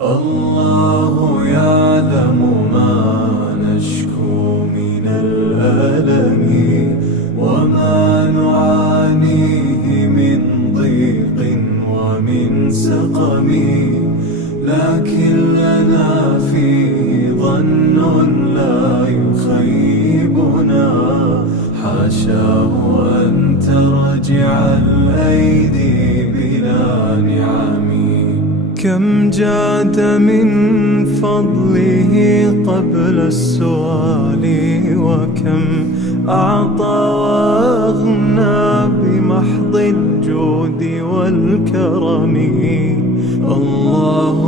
الله يعلم ما نشكو من الألم وما نعانيه من ضيق ومن سقم، لكن لنا فيه ظن لا يخيبنا، حاشاه أن ترجع الأيدي بلا نعم. كم جاد من فضله قبل السؤال، وكم أعطى وأغنى بمحض الجود والكرم. الله